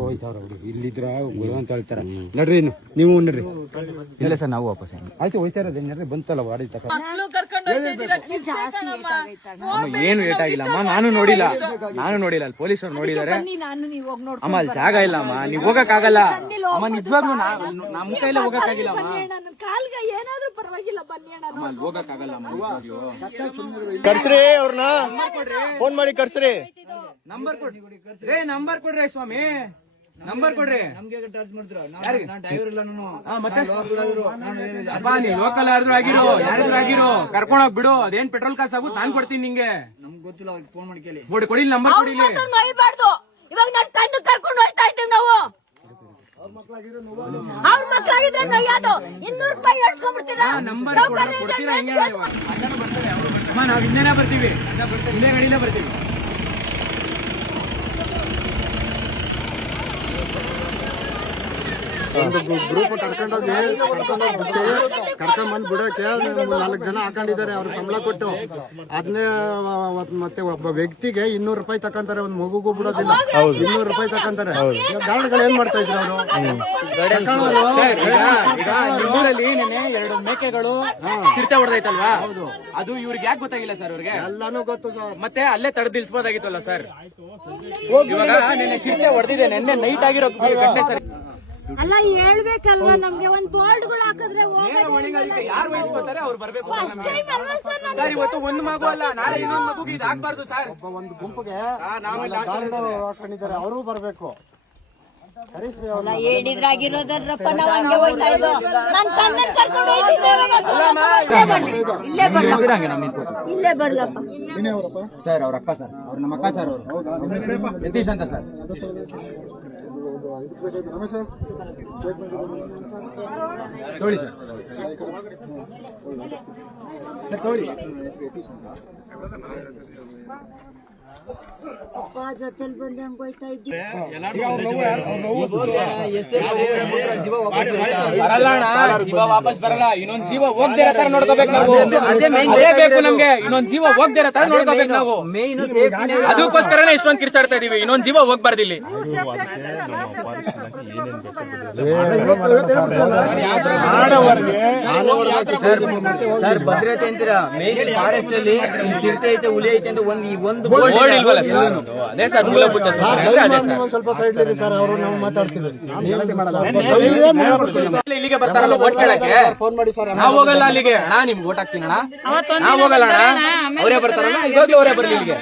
ಹೋಯ್ತಾವ್ರ ಅವ್ರು ಇಲ್ಲಿದ್ರ ಅಂತ ಹೇಳ್ತಾರ ನಡ್ರಿ ನೀವು ನಡ್ರಿ ಇಲ್ಲ ಸರ್ ನಾವು ವಾಪಸ್ ಆಯ್ತು ಹೋಯ್ತಾ ಇರೋದು ನಡ್ರಿ ಬಂತಲ್ಲ ಗಾಡಿ ತಕ ಏನು ಲೇಟ್ ಆಗಿಲ್ಲ ಅಮ್ಮ ನಾನು ನೋಡಿಲ್ಲ ಅಲ್ಲಿ ಪೊಲೀಸರು ನೋಡಿದಾರೆ ಅಮ್ಮ ಅಲ್ಲಿ ಜಾಗ ಇಲ್ಲ ಅಮ್ಮ ನೀವ್ ಹೋಗಕ್ ಆಗಲ್ಲ ಅಮ್ಮ ನಿಜವಾಗ್ಲೂ ನಮ್ಮ ಕೈಲೇ ಹೋಗಕ್ ಆಗಿಲ್ಲ ಅಮ್ಮ ಅಲ್ಲಿ ಹೋಗಕ್ ಆಗಲ್ಲ ಕರ್ಸ್ರಿ ಅವ್ರನ್ನ ಫೋನ್ ಮಾಡಿ ಕರ್ಸ್ರಿ ನಂಬರ್ ಕೊಡ್ರಿ ಸ್ವಾಮಿ ನಂಬರ್ ಕೊಡ್ರಿ ನಮ್ಗೆ ಲೋಕಲ್ ಯಾರಾದ್ರೂ ಆಗಿರೋ ಕರ್ಕೊಂಡೋಗ್ ಬಿಡು ಅದೇನ್ ಪೆಟ್ರೋಲ್ ಕಾಸು ಆಗುತ್ತೆ ನಾನ್ ಕೊಡ್ತೀನಿ ನಿಂಗೆ ನಮ್ಗೆ ಗೊತ್ತಿಲ್ಲ ಅವ್ರಿಗೆ ಫೋನ್ ಮಾಡಿ ಕೇಳಿ ಕೊಡಿ ನಂಬರ್ ಕೊಡಿ ಇವಾಗ ನನ್ನ ತಂದು ಕರ್ಕೊಂಡು ಹೋಗ್ತಾ ಇದ್ದೀವಿ ನಾವು ಅವ್ರ ಮಕ್ಕಳಾಗಿದ್ರೆ ಯಾವ್ದು 200 ರೂಪಾಯಿ ಹೇಳ್ಸ್ಕೊಂಡ್ಬಿಡ್ತೀರಾ ನಂಬರ್ ಕೊಡ್ತೀರಾ ಹೆಂಗೆ ಅಮ್ಮ ನಾವ್ ಹಿಂದೆನೆ ಬರ್ತೀವಿ ಹಿಂದೆ ಗಾಡಿಲೇ ಬರ್ತೀವಿ ಒಂದು ಗ್ರೂಪ್ ಕರ್ಕೊಂಡ್ ಬಂದ್ ಬಿಡೋಕೆ 4 ಜನ ಹಾಕೊಂಡಿದ್ದಾರೆ ಅವ್ರು ಸಂಬಳ ಕೊಟ್ಟು ಅದನ್ನೇ ಮತ್ತೆ ಒಬ್ಬ ವ್ಯಕ್ತಿಗೆ 200 ರೂಪಾಯಿ ತಕೊಂತಾರೆ ಒಂದ್ ಮಗುಗೂ ಬಿಡೋದಿಲ್ಲ 200 ರೂಪಾಯಿ ತಕೊಂತಾರೆ ಗಾಡಿಗಳು ಏನ್ ಮಾಡ್ತಾ ಇದ್ರು ಅವರು ನಿಮ್ಮೂರಲ್ಲಿ ನೆನೆ 2 ಮೇಕೆಗಳು ಚಿರತೆ ಹೊಡೆದೈತಲ್ವಾ ಅದು ಇವ್ರಿಗೆ ಯಾಕೆ ಗೊತ್ತಾಗಿಲ್ಲ ಸರ್ ಅವ್ರಿಗೆ ಎಲ್ಲಾನು ಗೊತ್ತು ಸರ್ ಮತ್ತೆ ಅಲ್ಲೇ ತಡೆದು ನಿಲ್ಸ್ಬೋದಾಗಿತ್ತಲ್ಲ ಸರ್ ಇವಾಗ ನೆನೆ ಚಿರತೆ ಹೊಡೆದಿದೆ ನೆನ್ನೆ ನೈಟ್ ಆಗಿರೋ ಗಂಟೆ ಸರ್ ಅಲ್ಲ ಹೇಳ್ಬೇಕಲ್ವಾ ನಮ್ಗೆ ಒಂದ್ ಬೋರ್ಡ್ಗಳು ಹಾಕಿದ್ರೆ ಯಾರು ವಹಿಸ್ಕೋತಾರೆ ಅವ್ರು ಬರ್ಬೇಕು ಸರ್ ಇವತ್ತು ಒಂದು ಮಗು ಅಲ್ಲ ನಾಳೆ ಇನ್ನೊಂದು ಮಗುಗೆ ಇದು ಆಗ್ಬಾರ್ದು ಸರ್ ಒಂದು ಗುಂಪಿಗೆ ಹಾಕೊಂಡಿದ್ದಾರೆ ಅವರು ಬರ್ಬೇಕು ಹೇಳಿದ್ರಾಗಿರೋದ್ರಪ್ಪ ನಾವ್ ಹಂಗೆ ಹೋಯ್ತಾ ಇದ್ದೋ ನನ್ ತಂದೆ ಕರ್ಕೊಂಡು ಇಲ್ಲೇ ಬರ್ಲಪ್ಪ ಸರ್ ಅವ್ರ ಅಕ್ಕ ಸರ್ ಅವ್ರ ನಮ್ಮ ಅಕ್ಕ ಸರ್ ಅವರು ಯತೀಶ್ ಅಂತ ಸರ್ ತೋಳಿ ಸರ್ ತೋಳಿ ಅಪ್ಪ ಜೊತೆಲಿ ಬಂದು ಹಂಗ ಹೋಯ್ತಾ ಇದ್ದೀವಿ ಬರಲ್ಲ ಜೀವ ವಾಪಸ್ ಬರಲ್ಲ ಇನ್ನೊಂದ್ ಜೀವ ಹೋಗ್ದಿರೋ ತರ ನೋಡ್ಕೋಬೇಕು ನಾವು ಅದೇ ಬೇಕು ನಮ್ಗೆ ಇನ್ನೊಂದ್ ಜೀವ ಹೋಗ್ದಿರೋ ತರ ನೋಡ್ಕೋಬೇಕು ನಾವು ಅದಕ್ಕೋಸ್ಕರನೇ ಇಷ್ಟೊಂದು ಕಿರ್ಚಾಡ್ತಾ ಇದೀವಿ ಇನ್ನೊಂದ್ ಜೀವ ಹೋಗ್ಬಾರ್ದು ಇಲ್ಲಿ ಸರ್ ಭದ್ರತೆ ಅಂತೀರಾ ಮೇನ್ ಫಾರೆಸ್ಟ್ ಅಲ್ಲಿ ಚಿರತೆ ಐತೆ ಹುಲಿ ಐತೆ ಅಂತ ಒಂದು ಬೋರ್ಡ್ ಇಲ್ವಲ್ಲ ಸರ್ ಅದೇ ಸರ್ ಮೂಲಭೂತ ಅದೇ ಸರ್ ಸ್ವಲ್ಪ ಸೈಡ್ ಇರಿ ಸರ್ ಅವರು ನಾವು ಮಾತಾಡ್ತೀವಿ ಇಲ್ಲಿಗೆ ಬರ್ತಾರಲ್ಲ ಓಟ್ ಕೇಳಕ್ಕೆ ಫೋನ್ ಮಾಡಿ ಸರ್ ನಾವ್ ಹೋಗಲ್ಲ ಅಲ್ಲಿಗೆ ಅಣ್ಣ ನಿಮ್ಗೆ ಓಟ್ ಹಾಕ್ತೀನಿ ಅಣ್ಣ ನಾವ್ ಹೋಗಲ್ಲ ಅಣ್ಣ ಅವರೇ ಬರ್ತಾರಲ್ಲ ಇವಾಗ್ಲೂ ಅವರೇ ಬರ್ಲಿ ಇಲ್ಲಿಗೆ